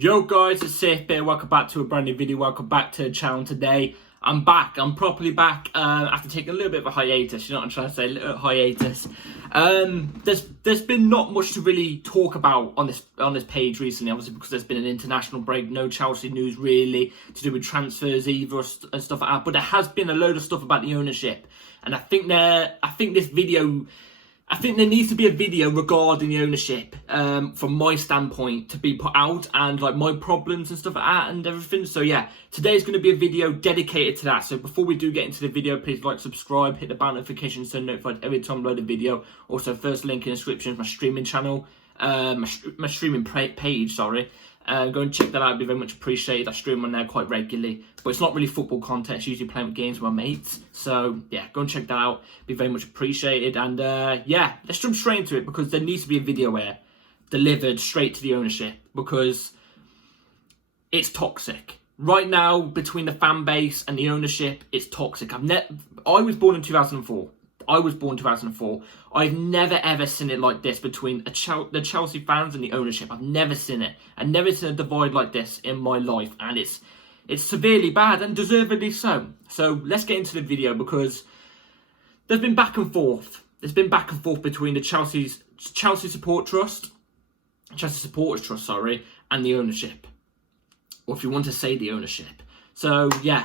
Yo guys, it's Safe here. Welcome back to a brand new video. Welcome back to the channel today. I'm back. I'm properly back after taking a little bit of a hiatus. You know what I'm trying to say? A little hiatus. There's been not much to really talk about on this page recently, obviously because there's been an international break. No Chelsea news really to do with transfers either and stuff like that. But there has been a load of stuff about the ownership, and I think there needs to be a video regarding the ownership from my standpoint to be put out, and like my problems and stuff like that and everything. So yeah, today's going to be a video dedicated to that. So before we do get into the video, please like, subscribe, hit the bell notification so notified every time I load a video. Also, first link in the description is my streaming channel, my streaming page, sorry. Go and check that out. It'd be very much appreciated. I stream on there quite regularly, but it's not really football content. It's usually playing games with my mates. So yeah, go and check that out. It'd be very much appreciated. And yeah, let's jump straight into it because there needs to be a video here delivered straight to the ownership because it's toxic right now between the fan base and the ownership. It's toxic. I was born in 2004. I've never ever seen it like this between the Chelsea fans and the ownership. I've never seen it. I've never seen a divide like this in my life, and it's severely bad and deservedly so. So let's get into the video because there's been back and forth. There's been back and forth between the Chelsea Supporters Trust, sorry, and the ownership, or if you want to say the ownership. So yeah.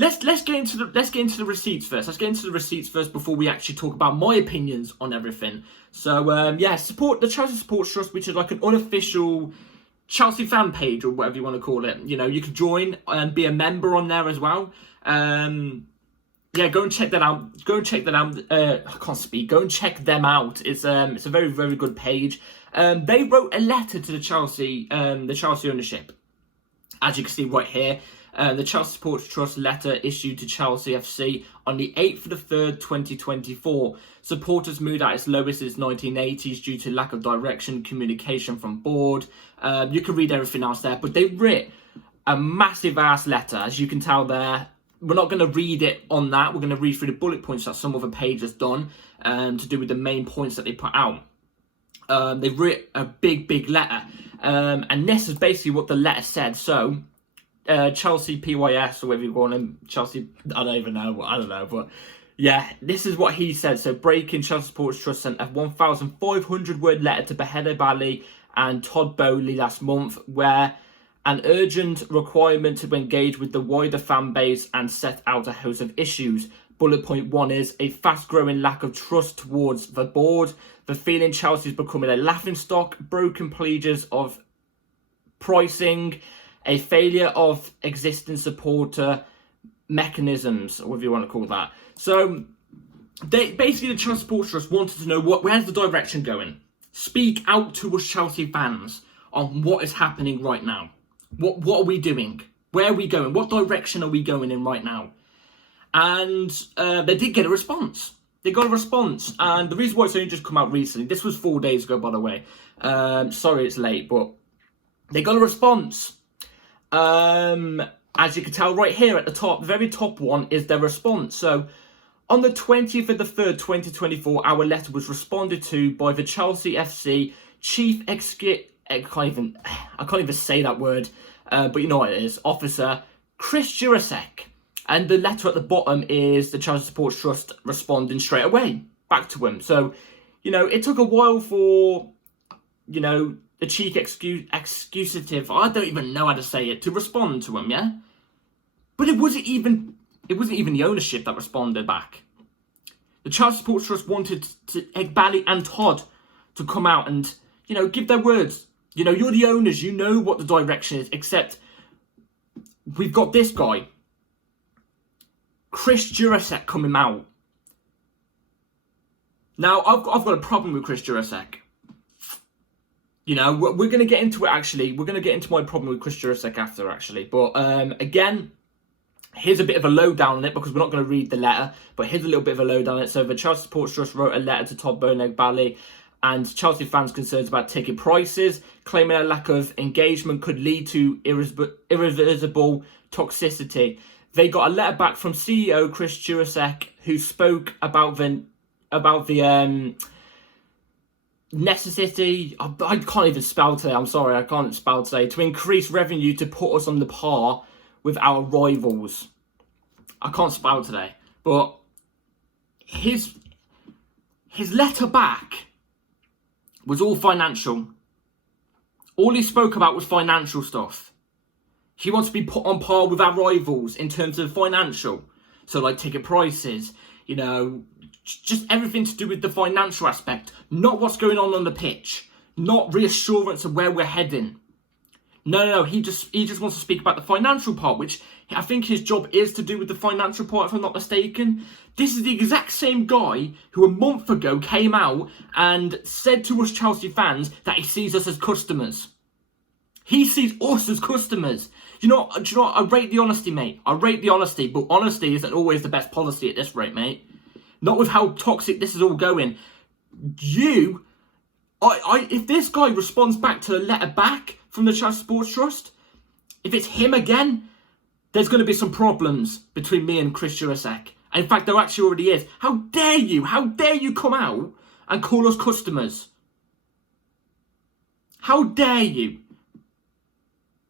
Let's get into the receipts first. Let's get into the receipts first before we actually talk about my opinions on everything. So yeah, support the Chelsea Supporters Trust, which is like an unofficial Chelsea fan page or whatever you want to call it. You know, you can join and be a member on there as well. Yeah, go and check that out. Go and check that out. I can't speak. Go and check them out. It's a very, very good page. They wrote a letter to the Chelsea ownership, as you can see right here. The Chelsea Supporters Trust letter issued to Chelsea FC on the 8th of the 3rd, 2024. Supporters moved at its lowest since 1980s due to lack of direction, communication from board. You can read everything else there, but they writ a massive ass letter, as you can tell there. We're not going to read it on that. We're going to read through the bullet points that some other page has done to do with the main points that they put out. They writ a big letter, and this is basically what the letter said. So Chelsea PYS, or whatever you call him, Chelsea, I don't know, but yeah, this is what he said. So breaking, Chelsea Supporters Trust sent a 1,500 word letter to Beheadeh Bally and Todd Bowley last month, where an urgent requirement to engage with the wider fan base and set out a host of issues. Bullet point 1 is a fast-growing lack of trust towards the board, the feeling Chelsea is becoming a laughingstock, broken pledges of pricing, a failure of existing supporter mechanisms, or whatever you want to call that. So, the Chelsea Supporters Trust wanted to know where's the direction going. Speak out to us Chelsea fans on what is happening right now. What are we doing? Where are we going? What direction are we going in right now? And they did get a response. They got a response, and the reason why it's only just come out recently, this was 4 days ago, by the way. Sorry it's late, but they got a response. As you can tell right here at the top, the very top one is their response. So on the 20th of the 3rd, 2024, our letter was responded to by the Chelsea FC Chief I can't even say that word, but you know what it is, Officer Chris Jurasek. And the letter at the bottom is the Chelsea Supporters Trust responding straight away back to him. So, you know, it took a while for, you know, the chief executive, I don't even know how to say it, to respond to him, yeah? But it wasn't even the ownership that responded back. The Chelsea Supporters Trust wanted Eghbali and Todd to come out and, you know, give their words. You know, you're the owners, you know what the direction is, except we've got this guy, Chris Jurasek, coming out. Now, I've got a problem with Chris Jurasek. You know, we're going to get into it, actually. We're going to get into my problem with Chris Jurasek after, actually. But, again, here's a bit of a lowdown on it, because we're not going to read the letter. But here's a little bit of a lowdown on it. So, the Chelsea Supporters Trust wrote a letter to Todd Bowley and Eghbali and Chelsea fans' concerns about ticket prices, claiming a lack of engagement could lead to irreversible toxicity. They got a letter back from CEO Chris Jurasek, who spoke about the necessity, I can't even spell today, I'm sorry, I can't spell today, to increase revenue to put us on the par with our rivals. I can't spell today, but his letter back was all financial. All he spoke about was financial stuff. He wants to be put on par with our rivals in terms of financial. So like ticket prices, you know, just everything to do with the financial aspect. Not what's going on the pitch. Not reassurance of where we're heading. No, he just wants to speak about the financial part, which I think his job is to do with the financial part, if I'm not mistaken. This is the exact same guy who a month ago came out and said to us Chelsea fans that he sees us as customers. He sees us as customers. Do you know what? I rate the honesty, mate. I rate the honesty, but honesty isn't always the best policy at this rate, mate. Not with how toxic this is all going. If this guy responds back to the letter back from the Chelsea Sports Trust, if it's him again, there's going to be some problems between me and Chris Jurasek. In fact, there actually already is. How dare you? How dare you come out and call us customers? How dare you?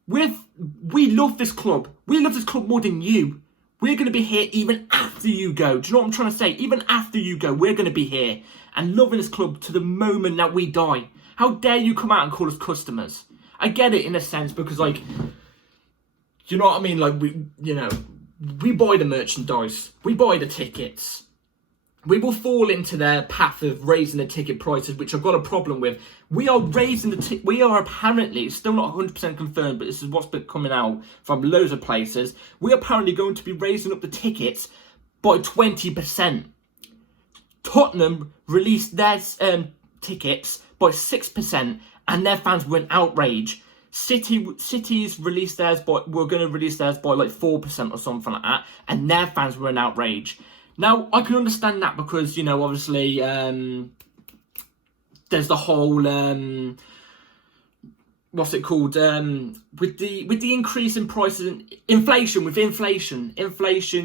We love this club. We love this club more than you. We're going to be here even after you go. Do you know what I'm trying to say? Even after you go, we're going to be here and loving this club to the moment that we die. How dare you come out and call us customers? I get it in a sense because, like, you know what I mean? Like, we buy the merchandise. We buy the tickets. We will fall into their path of raising the ticket prices, which I've got a problem with. We are raising we are apparently, it's still not 100% confirmed, but this is what's been coming out from loads of places. We're apparently going to be raising up the tickets by 20%. Tottenham released their tickets by 6%, and their fans were in outrage. City's released theirs were going to release theirs by like 4% or something like that, and their fans were in outrage. Now, I can understand that because, you know, obviously, there's the whole, what's it called, with the increase in prices, and inflation,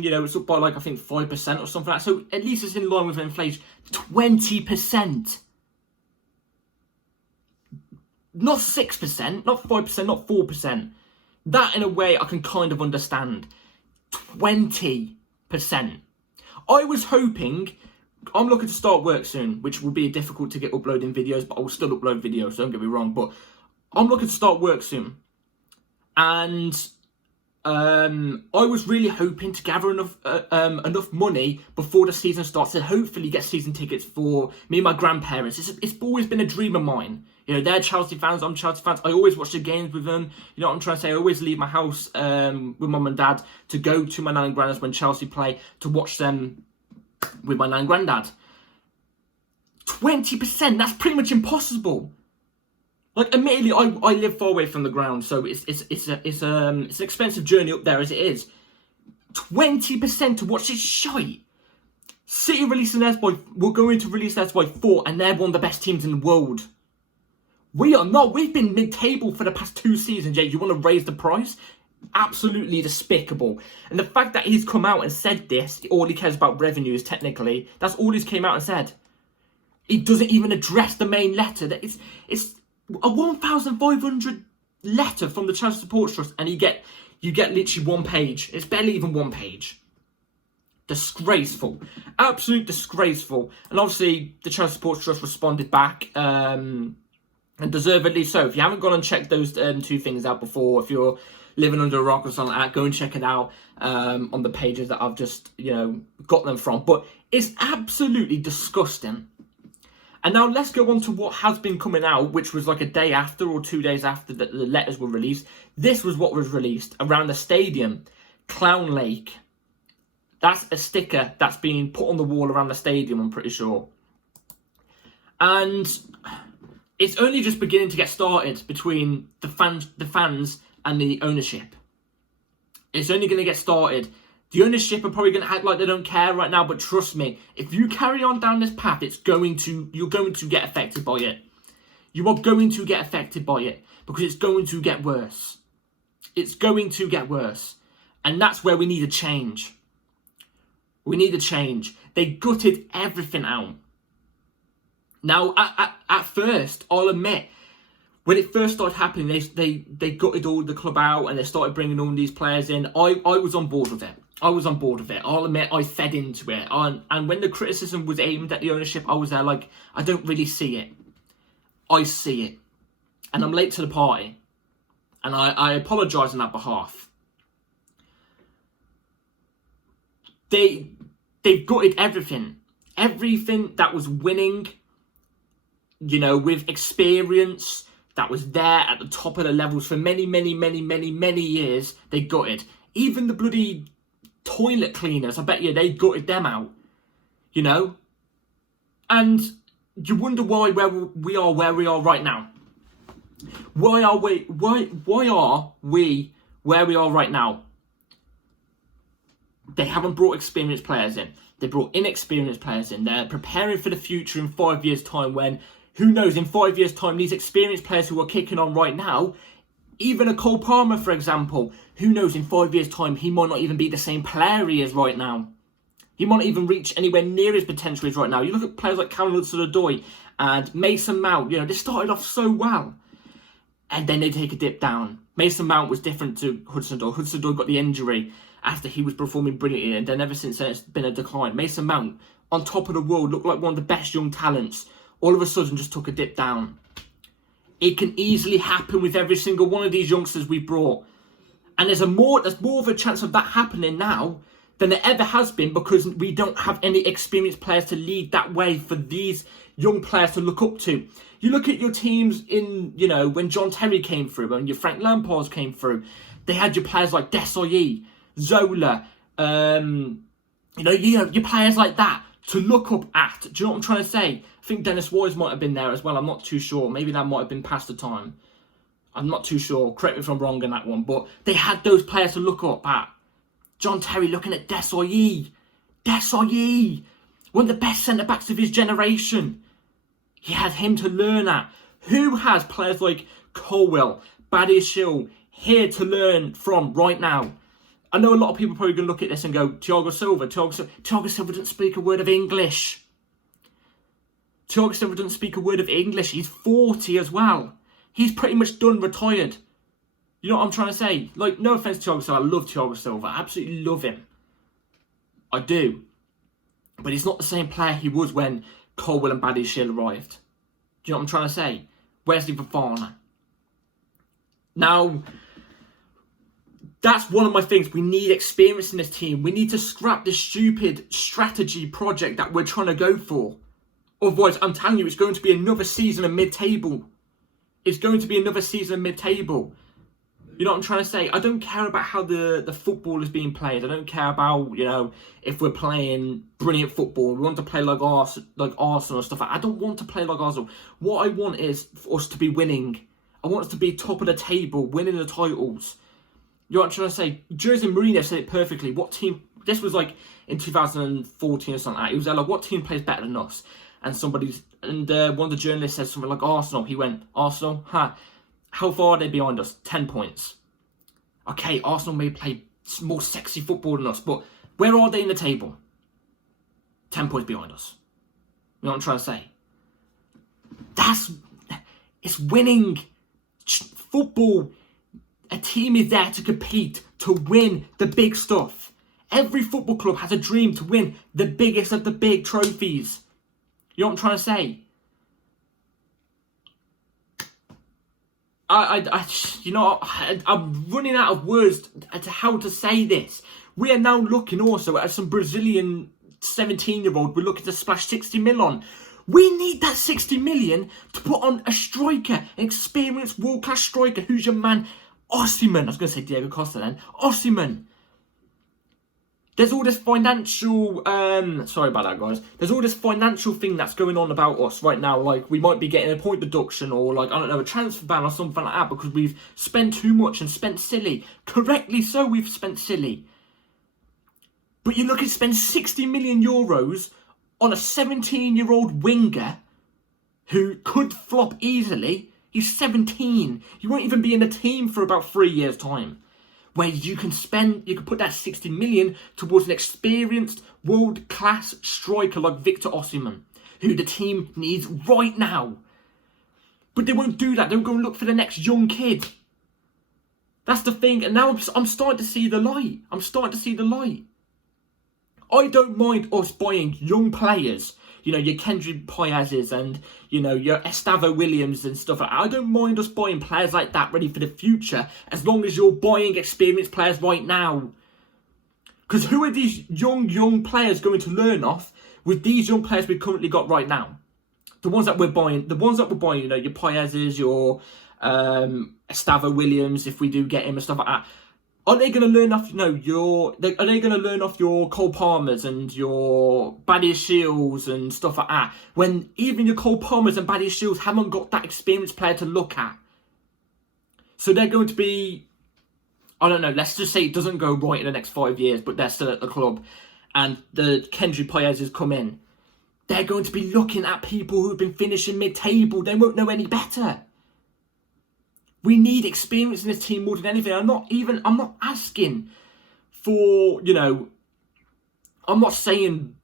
you know, it's up by like, I think 5% or something like that, so at least it's in line with inflation. 20%. Not 6%, not 5%, not 4%. That, in a way, I can kind of understand. 20%. I was hoping, I'm looking to start work soon, which will be difficult to get uploading videos, but I will still upload videos, don't get me wrong, but I'm looking to start work soon. And I was really hoping to gather enough money before the season starts to hopefully get season tickets for me and my grandparents. It's always been a dream of mine. You know, they're Chelsea fans, I'm Chelsea fans. I always watch the games with them. You know what I'm trying to say? I always leave my house with mum and dad to go to my nan and granddad's when Chelsea play, to watch them with my nan and granddad. 20%, that's pretty much impossible. Like, admittedly, I live far away from the ground, so it's an expensive journey up there as it is. 20% to watch this shite. City releasing theirs we're going to release theirs by 4, and they're one of the best teams in the world. We are not. We've been mid-table for the past 2 seasons, yet you want to raise the price? Absolutely despicable. And the fact that he's come out and said this, all he cares about revenue is technically, that's all he's came out and said. He doesn't even address the main letter. That it's a 1,500 letter from the Chelsea Supporters Trust, and you get literally 1 page. It's barely even 1 page. Disgraceful. Absolute disgraceful. And obviously, the Chelsea Supporters Trust responded back, and deservedly so. If you haven't gone and checked those 2 things out before, if you're living under a rock or something like that, go and check it out on the pages that I've just, you know, got them from. But it's absolutely disgusting. And now let's go on to what has been coming out, which was like a day after or 2 days after the letters were released. This was what was released around the stadium. Clown Lake. That's a sticker that's being put on the wall around the stadium, I'm pretty sure. And it's only just beginning to get started between the fans and the ownership. It's only going to get started. The ownership are probably going to act like they don't care right now, but trust me, if you carry on down this path, you're going to get affected by it. You are going to get affected by it because it's going to get worse. It's going to get worse. And that's where we need a change. We need a change. They gutted everything out. Now, at first, I'll admit, when it first started happening, they gutted all the club out and they started bringing all these players in. I was on board with it. I'll admit I fed into it. And when the criticism was aimed at the ownership, I was there like, I don't really see it. I see it. And I'm late to the party. And I apologise on that behalf. They've gutted everything. Everything that was winning, you know, with experience, that was there at the top of the levels for many years, they gutted. Even the bloody toilet cleaners, I bet you they gutted them out. You know? And you wonder why where we are right now. Why are we where we are right now? They haven't brought experienced players in. They brought inexperienced players in. They're preparing for the future in 5 years' time when, who knows, in 5 years' time, these experienced players who are kicking on right now, even a Cole Palmer, for example, who knows, in 5 years' time, he might not even be the same player he is right now. He might not even reach anywhere near his potential he is right now. You look at players like Callum Hudson-Odoi and Mason Mount, you know, they started off so well. And then they take a dip down. Mason Mount was different to Hudson-Odoi. Hudson-Odoi got the injury after he was performing brilliantly, and then ever since then it's been a decline. Mason Mount, on top of the world, looked like one of the best young talents. All of a sudden just took a dip down. It can easily happen with every single one of these youngsters we brought. And there's more of a chance of that happening now than there ever has been, because we don't have any experienced players to lead that way for these young players to look up to. You look at your teams in, you know, when John Terry came through, when your Frank Lampards came through, they had your players like Desailly, Zola, you know, your players like that to look up at. Do you know what I'm trying to say? I think Dennis Wise might have been there as well. I'm not too sure. Maybe that might have been past the time. I'm not too sure. Correct me if I'm wrong on that one. But they had those players to look up at. John Terry looking at Desailly. Desailly, one of the best centre-backs of his generation. He had him to learn at. Who has players like Colwill, Badiashile here to learn from right now? I know a lot of people are probably going to look at this and go, Thiago Silva. Thiago Silva doesn't speak a word of English. Thiago Silva doesn't speak a word of English. He's 40 as well. He's pretty much done retired. You know what I'm trying to say? Like, no offence to Thiago Silva. I love Thiago Silva. I absolutely love him. I do. But he's not the same player he was when Colwill and Badiashile arrived. Do you know what I'm trying to say? Wesley Fofana. Now, that's one of my things. We need experience in this team. We need to scrap this stupid strategy project that we're trying to go for. Otherwise, I'm telling you, it's going to be another season of mid-table. It's going to be another season of mid-table. You know what I'm trying to say? I don't care about how the football is being played. I don't care about, you know, if we're playing brilliant football. We want to play like Arsenal and stuff. I don't want to play like Arsenal. What I want is for us to be winning. I want us to be top of the table, winning the titles. You know what I'm trying to say? Jose Mourinho said it perfectly. What team... This was like in 2014 or something like that. He was like, what team plays better than us? And one of the journalists said something like Arsenal. He went, Arsenal? How far are they behind us? 10 points. Okay, Arsenal may play more sexy football than us, but where are they in the table? 10 points behind us. You know what I'm trying to say? It's winning. Football, a team is there to compete, to win the big stuff. Every football club has a dream to win the biggest of the big trophies. You know what I'm trying to say? I'm running out of words to how to say this. We are now looking also at some Brazilian 17-year-old we're looking to splash 60 mil on. We need that 60 million to put on a striker, an experienced world-class striker. Who's your man? Osimhen. I was going to say Diego Costa then. Osimhen. There's all this financial... sorry about that, guys. There's all this financial thing that's going on about us right now. Like, we might be getting a point deduction or, like, I don't know, a transfer ban or something like that because we've spent too much and spent silly. Correctly so, we've spent silly. But you look at spend 60 million euros on a 17-year-old winger who could flop easily. He's 17. He won't even be in the team for about 3 years' time. Where you can put that 60 million towards an experienced, world-class striker like Victor Osimhen. who the team needs right now. But they won't do that. They'll go and look for the next young kid. That's the thing. And now I'm starting to see the light. I'm starting to see the light. I don't mind us buying young players. You know, your Kendrick Piazes and, you know, your Estavo Williams and stuff like that. I don't mind us buying players like that ready for the future, as long as you're buying experienced players right now. Because who are these young players going to learn off with these young players we've currently got right now? The ones that we're buying, you know, your Piazes, your Estavo Williams, if we do get him and stuff like that. Are they going to learn off, you know, are they going to learn off your Cole Palmers and your Badia Shields and stuff like that, when even your Cole Palmers and Badia Shields haven't got that experienced player to look at? So they're going to be, I don't know, let's just say it doesn't go right in the next 5 years, but they're still at the club, and the Kendrick Piazes come in. They're going to be looking at people who've been finishing mid-table. They won't know any better. We need experience in this team more than anything. I'm not asking for, you know, I'm not saying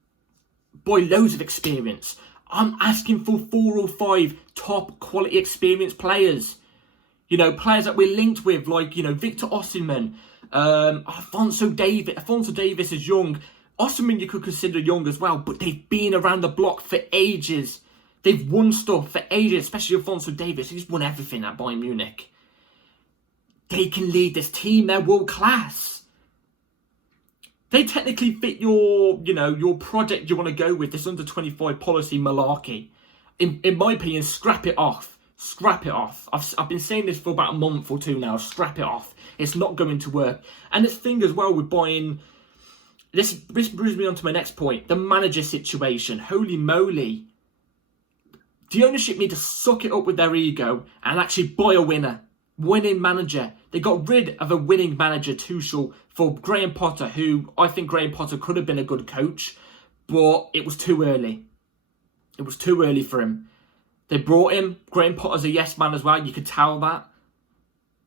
buy loads of experience. I'm asking for 4 or 5 top quality experienced players. You know, players that we're linked with, like, you know, Victor Osimhen, Alphonso Davies. Alphonso Davies is young. Osimhen you could consider young as well, but they've been around the block for ages. They've won stuff for ages, especially Alphonso Davies. He's won everything at Bayern Munich. They can lead this team. They're world class. They technically fit your, you know, your project you want to go with, this under-25 policy malarkey. In my opinion, scrap it off. Scrap it off. I've been saying this for about a month or 2 now. Scrap it off. It's not going to work. And this thing as well with buying... This brings me on to my next point. The manager situation. Holy moly. The ownership need to suck it up with their ego and actually buy a winner. Winning manager. They got rid of a winning manager, Tuchel, for Graham Potter, who I think Graham Potter could have been a good coach, but it was too early. It was too early for him. They brought him. Graham Potter's a yes man as well. You could tell that.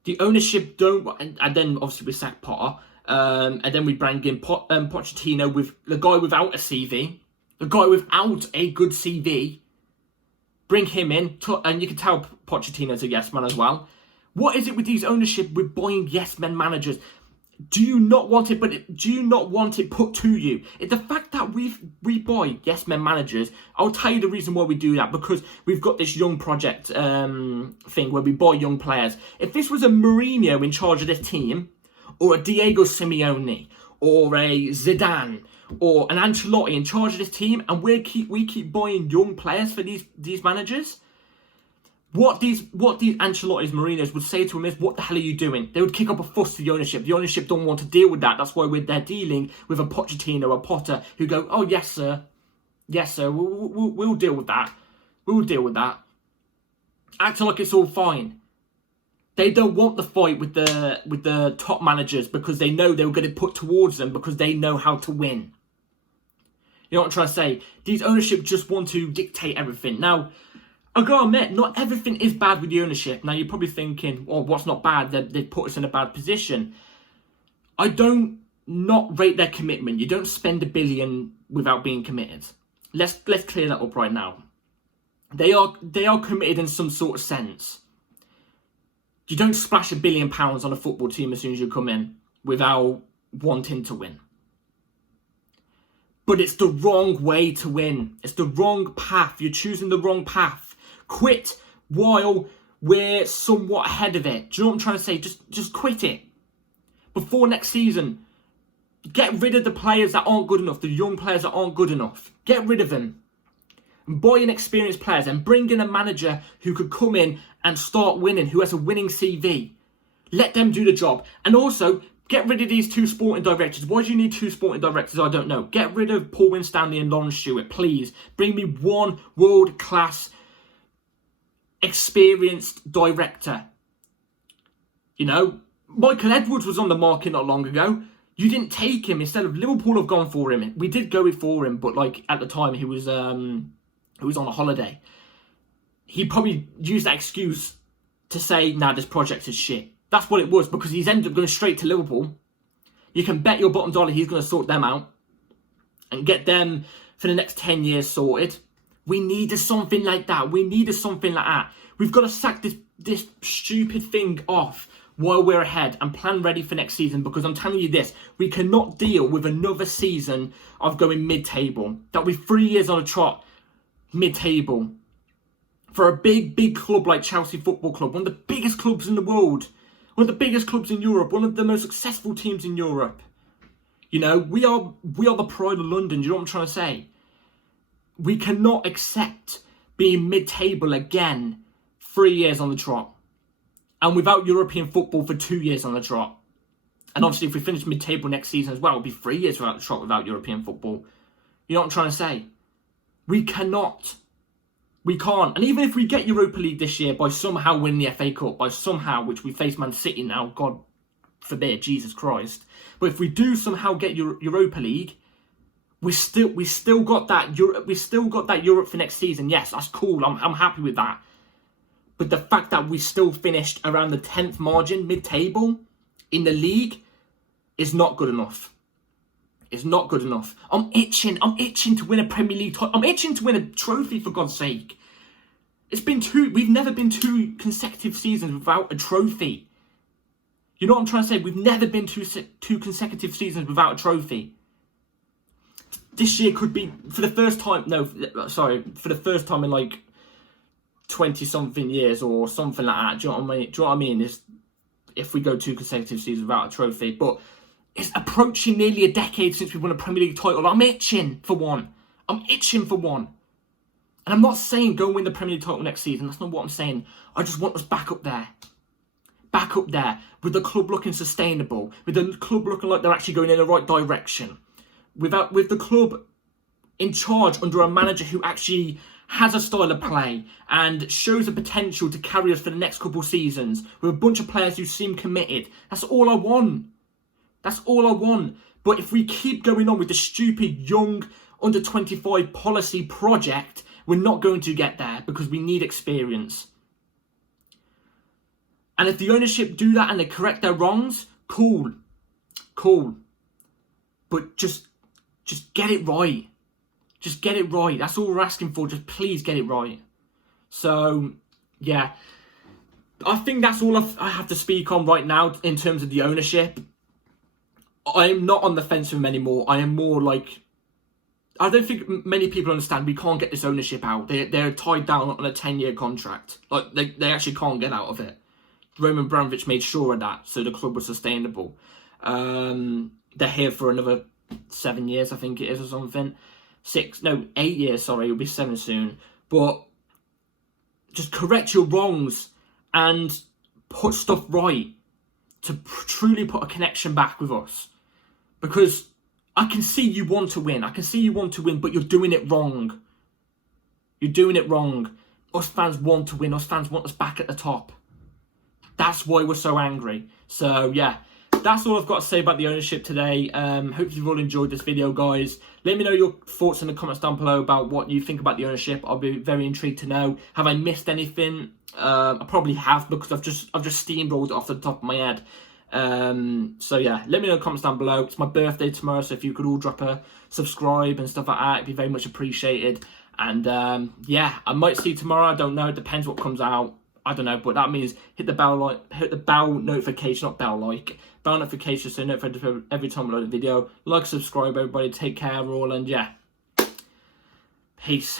The ownership don't... And then obviously we sacked Potter. And then we bring in Pochettino, with the guy without a CV. The guy without a good CV. Bring him in. And you can tell Pochettino's a yes man as well. What is it with these ownership with buying yes men managers? Do you not want it? But do you not want it put to you? It's the fact that we buy yes men managers. I'll tell you the reason why we do that, because we've got this young project thing where we buy young players. If this was a Mourinho in charge of this team, or a Diego Simeone, or a Zidane, or an Ancelotti in charge of this team, and we keep buying young players for these managers. What these Ancelotti's, Mourinho's would say to him is, what the hell are you doing? They would kick up a fuss to the ownership. The ownership don't want to deal with that. That's why they're dealing with a Pochettino, a Potter, who go, oh, yes, sir. Yes, sir. We'll deal with that. We'll deal with that. Acting like it's all fine. They don't want the fight with the top managers because they know they were going to put towards them because they know how to win. You know what I'm trying to say? These ownership just want to dictate everything. Now, I gotta admit, not everything is bad with the ownership. Now, you're probably thinking, oh, what's not bad? They put us in a bad position. I don't not rate their commitment. You don't spend $1 billion without being committed. Let's clear that up right now. They are committed in some sort of sense. You don't splash £1 billion on a football team as soon as you come in without wanting to win. But it's the wrong way to win. It's the wrong path. You're choosing the wrong path. Quit while we're somewhat ahead of it. Do you know what I'm trying to say? Just quit it. Before next season, get rid of the players that aren't good enough, the young players that aren't good enough. Get rid of them. And buy inexperienced players and bring in a manager who could come in and start winning, who has a winning CV. Let them do the job. And also, get rid of these 2 sporting directors. Why do you need 2 sporting directors? I don't know. Get rid of Paul Winstanley and Lawrence Stewart, please. Bring me one world-class, experienced director. You know, Michael Edwards was on the market not long ago. You didn't take him. Instead of Liverpool have gone for him. We did go for him, but like at the time he was on a holiday. He probably used that excuse to say, nah, this project is shit. That's what it was, because he's ended up going straight to Liverpool. You can bet your bottom dollar he's going to sort them out and get them for the next 10 years sorted. We needed something like that. We needed something like that. We've got to sack this stupid thing off while we're ahead and plan ready for next season, because I'm telling you this, we cannot deal with another season of going mid-table. That'll be 3 years on a trot, mid-table. For a big club like Chelsea Football Club, one of the biggest clubs in the world, one of the biggest clubs in Europe, one of the most successful teams in Europe. You know, we are the pride of London, do you know what I'm trying to say? We cannot accept being mid-table again 3 years on the trot. And without European football for 2 years on the trot. And obviously if we finish mid-table next season as well, it'll be 3 years without the trot without European football. You know what I'm trying to say? We cannot. We can't. And even if we get Europa League this year by somehow winning the FA Cup, by somehow, which we face Man City now, God forbid, Jesus Christ. But if we do somehow get Europa League, we still got that Europe for next season. Yes, that's cool. I'm happy with that. But the fact that we still finished around the 10th margin, mid-table, in the league, is not good enough. It's not good enough. I'm itching to win a Premier League title. I'm itching to win a trophy, for God's sake. We've never been 2 consecutive seasons without a trophy. You know what I'm trying to say? We've never been two consecutive seasons without a trophy. This year could be, for the first time in like 20-something years or something like that. Do you know what I mean? If we go 2 consecutive seasons without a trophy. But it's approaching nearly a decade since we won a Premier League title. I'm itching for one. And I'm not saying go win the Premier League title next season. That's not what I'm saying. I just want us back up there. Back up there. With the club looking sustainable. With the club looking like they're actually going in the right direction. With the club in charge under a manager who actually has a style of play and shows the potential to carry us for the next couple of seasons, with a bunch of players who seem committed. That's all I want. That's all I want. But if we keep going on with the stupid young under 25 policy project, we're not going to get there, because we need experience. And if the ownership do that and they correct their wrongs, cool. But just get it right. Just get it right. That's all we're asking for. Just please get it right. So, yeah. I think that's all I have to speak on right now in terms of the ownership. I am not on the fence with them anymore. I am more like... I don't think many people understand we can't get this ownership out. They're tied down on a 10-year contract. Like, they actually can't get out of it. Roman Abramovich made sure of that, so the club was sustainable. They're here for another 7 years, I think it is, or something. 8 years, sorry, it'll be 7 soon. But just correct your wrongs and put stuff right to truly put a connection back with us. Because I can see you want to win. But you're doing it wrong. You're doing it wrong. Us fans want to win. Us fans want us back at the top. That's why we're so angry. So, yeah. That's all I've got to say about the ownership today. Hope you've all enjoyed this video, guys. Let me know your thoughts in the comments down below about what you think about the ownership. I'll be very intrigued to know. Have I missed anything? I probably have, because I've just steamrolled it off the top of my head. So yeah, let me know in the comments down below. It's my birthday tomorrow, so if you could all drop a subscribe and stuff like that, it'd be very much appreciated. And yeah, I might see you tomorrow. I don't know. It depends what comes out. I don't know, but that means hit the bell notification, not bell like. Bell notification so notified every time I load a video. Like, subscribe, everybody. Take care, all, and yeah. Peace.